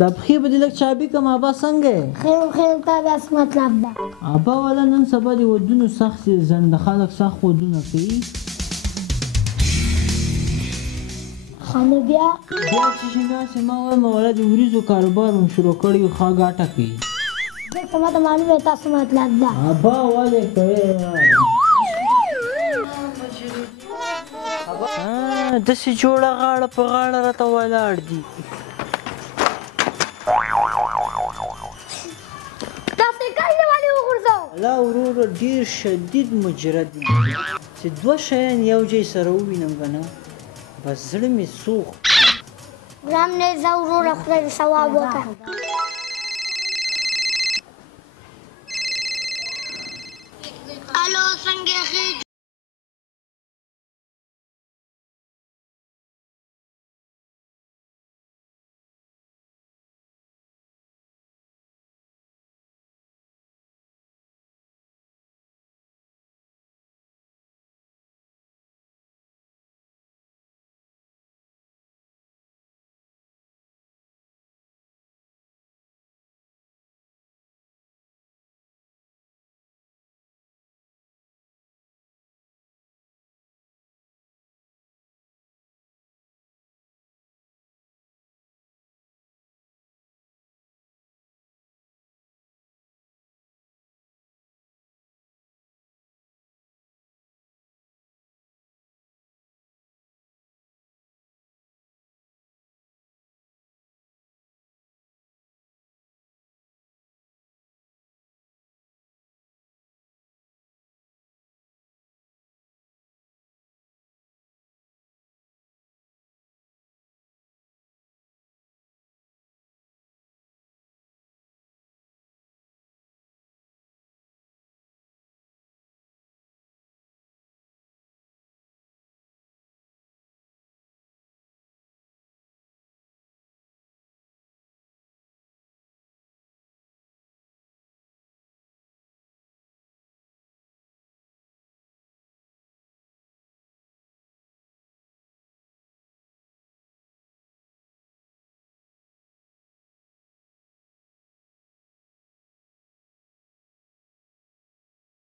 دا پښې به دې لږ چابي کړم ابا څنګه یې خیر تا داس مطلب ده ابا والا نن سبا د ودونو سخت سیزن د خلک سخت ودونه کوي خو نو بیا چې شي داسې ما وایم والا د وریځو کاروبار هم شروع کړی ښه ګاټه کوي دلته ماته معلومه ده تاسو مطلب ده ابا ولې کوې داسې جوړه غاړه په غاړه راته ولاړ دي لا وروره ډېر شدید مجرد یم چې دوه شیان یو ځای سره ووینم که نه بس زړه مې سوخ ګرام نه زه وروره خدای دې ثواب وکړه الو څنګه ښې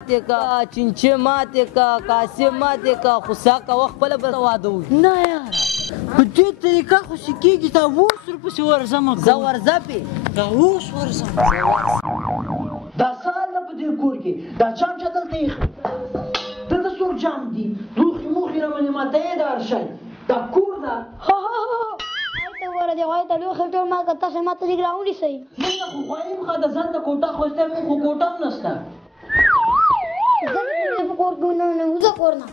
کا چنچه ماته کا کاسه ماته کا خوسا کا وخت خپل به واده وي نه یاره په دې طریقه خو چې کېږي تا اوس ورپسې ورځم زه ورځه پې دا اوس ورځم دا څه حال ده په دې کور کې دا چا چا دلته ایښی دلته څوک جام دي لوښي موښي راباندې ماتوې دا هر شی دا کور ده هلته ګوره دې غوایي ته لوښي ټول ما که تاسې ما ته لږ راونیسئ موږ خو غواړو ښه د ځان ته کوټه خوستی موږ خو کوټه هم نشته زه په کور کې نه وځه کور نه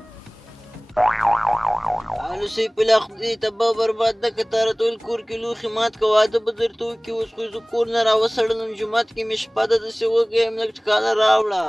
الو سیف الله خدای تبا برباد نه که تاره ټول کور کې لوښي مات که واده به درته وکړي اوس خو زه کور نه راوسړلم جومات کې مې شپه ده داسې وږی یم لږ ټکانه راوړه